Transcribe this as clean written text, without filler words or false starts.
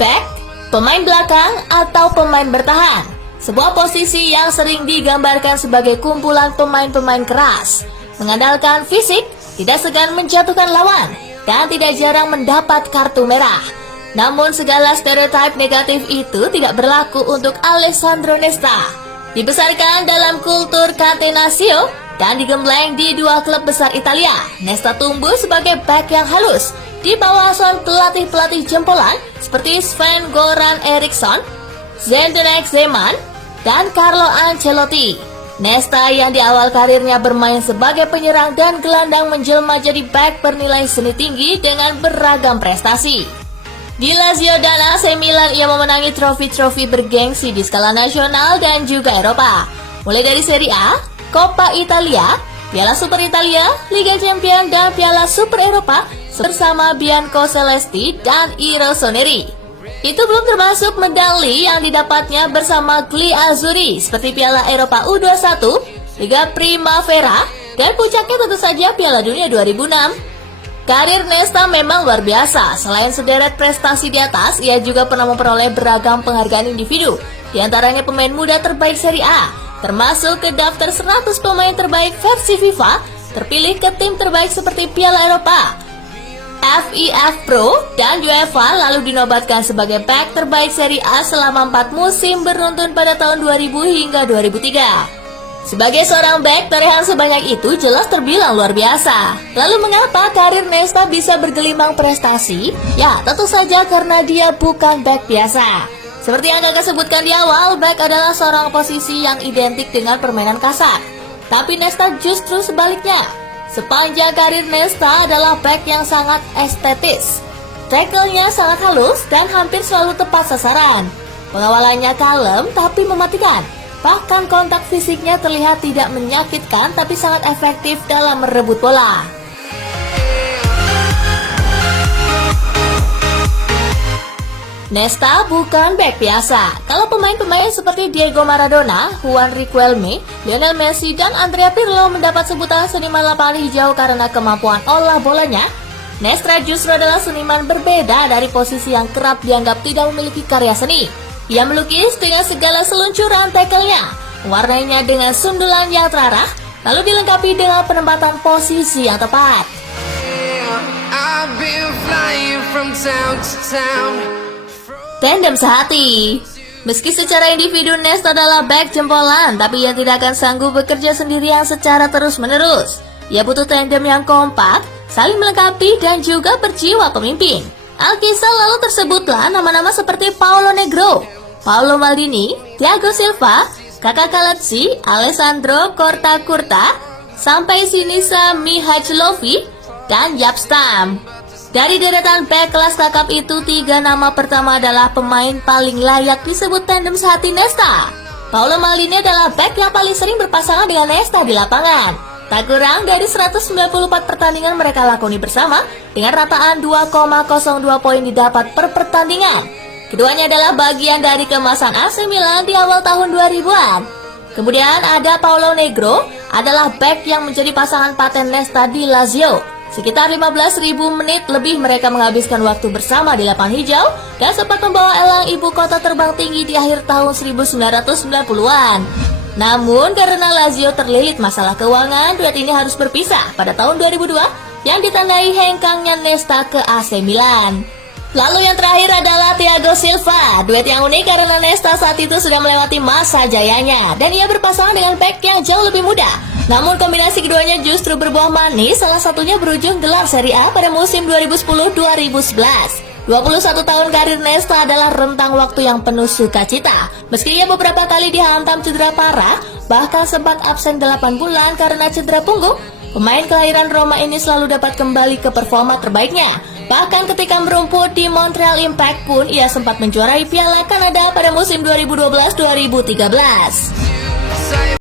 Back, pemain belakang atau pemain bertahan. Sebuah posisi yang sering digambarkan sebagai kumpulan pemain-pemain keras, mengandalkan fisik, tidak segan menjatuhkan lawan, dan tidak jarang mendapat kartu merah. Namun segala stereotip negatif itu tidak berlaku untuk Alessandro Nesta. Dibesarkan dalam kultur catenaccio dan digembleng di dua klub besar Italia, Nesta tumbuh sebagai back yang halus di bawah asuhan pelatih-pelatih jempolan seperti Sven-Goran Eriksson, Zdeněk Zeman, dan Carlo Ancelotti. Nesta yang di awal karirnya bermain sebagai penyerang dan gelandang menjelma jadi back bernilai seni tinggi dengan beragam prestasi. Di Lazio dan AC Milan ia memenangi trofi-trofi bergengsi di skala nasional dan juga Eropa, mulai dari Serie A, Coppa Italia, Piala Super Italia, Liga Champions, dan Piala Super Eropa bersama Bianco Celesti dan I Rossoneri. Itu belum termasuk medali yang didapatnya bersama Gli Azzurri seperti Piala Eropa U21, Liga Primavera, dan puncaknya tentu saja Piala Dunia 2006. Karir Nesta memang luar biasa. Selain sederet prestasi di atas, ia juga pernah memperoleh beragam penghargaan individu, di antaranya pemain muda terbaik Serie A, termasuk ke daftar 100 pemain terbaik versi FIFA, terpilih ke tim terbaik seperti Piala Eropa, FIF Pro, dan UEFA, lalu dinobatkan sebagai back terbaik Serie A selama 4 musim beruntun pada tahun 2000 hingga 2003. Sebagai seorang back, torehan sebanyak itu jelas terbilang luar biasa. Lalu mengapa karir Nesta bisa bergelimang prestasi? Ya, tentu saja karena dia bukan back biasa. Seperti yang kakak sebutkan di awal, back adalah seorang posisi yang identik dengan permainan kasar. Tapi Nesta justru sebaliknya. Sepanjang karir Nesta adalah back yang sangat estetis. Tackle-nya sangat halus dan hampir selalu tepat sasaran. Pengawalannya kalem tapi mematikan. Bahkan kontak fisiknya terlihat tidak menyakitkan tapi sangat efektif dalam merebut bola. Nesta bukan back biasa. Kalau pemain-pemain seperti Diego Maradona, Juan Riquelme, Lionel Messi, dan Andrea Pirlo mendapat sebutan seniman lapangan hijau karena kemampuan olah bolanya, Nesta justru adalah seniman berbeda dari posisi yang kerap dianggap tidak memiliki karya seni. Ia melukis dengan segala seluncuran tackle-nya, mewarnainya dengan sundulan yang terarah, lalu dilengkapi dengan penempatan posisi yang tepat. Tandem sehati. Meski secara individu Nesta adalah back jempolan, tapi ia tidak akan sanggup bekerja sendirian secara terus-menerus. Ia butuh tandem yang kompak, saling melengkapi, dan juga berjiwa pemimpin. Alkisah lalu tersebutlah nama-nama seperti Paolo Negro, Paolo Maldini, Thiago Silva, Kakak Kalatsi, Alessandro Corta-Curta, sampai Sinisa Mihajlovic, dan Jaap Stam. Dari deretan back kelas kakap itu, 3 nama pertama adalah pemain paling layak disebut tandem sehati Nesta. Paolo Maldini adalah back yang paling sering berpasangan dengan Nesta di lapangan. Tak kurang dari 194 pertandingan mereka lakoni bersama, dengan rataan 2,02 poin didapat per pertandingan. Keduanya adalah bagian dari kemasan AC Milan di awal tahun 2000-an. Kemudian ada Paolo Negro, adalah back yang menjadi pasangan paten Nesta di Lazio. Sekitar 15.000 menit lebih mereka menghabiskan waktu bersama di lapangan hijau dan sempat membawa elang ibu kota terbang tinggi di akhir tahun 1990-an. Namun karena Lazio terlilit masalah keuangan, duet ini harus berpisah pada tahun 2002 yang ditandai hengkangnya Nesta ke AC Milan. Lalu yang terakhir adalah Thiago Silva, duet yang unik karena Nesta saat itu sudah melewati masa jayanya dan ia berpasangan dengan back yang jauh lebih muda. Namun kombinasi keduanya justru berbuah manis, salah satunya berujung gelar Serie A pada musim 2010-2011. 21 tahun karir Nesta adalah rentang waktu yang penuh sukacita. Meski ia beberapa kali dihantam cedera parah, bahkan sempat absen 8 bulan karena cedera punggung, pemain kelahiran Roma ini selalu dapat kembali ke performa terbaiknya. Bahkan ketika merumput di Montreal Impact pun ia sempat menjuarai Piala Kanada pada musim 2012-2013.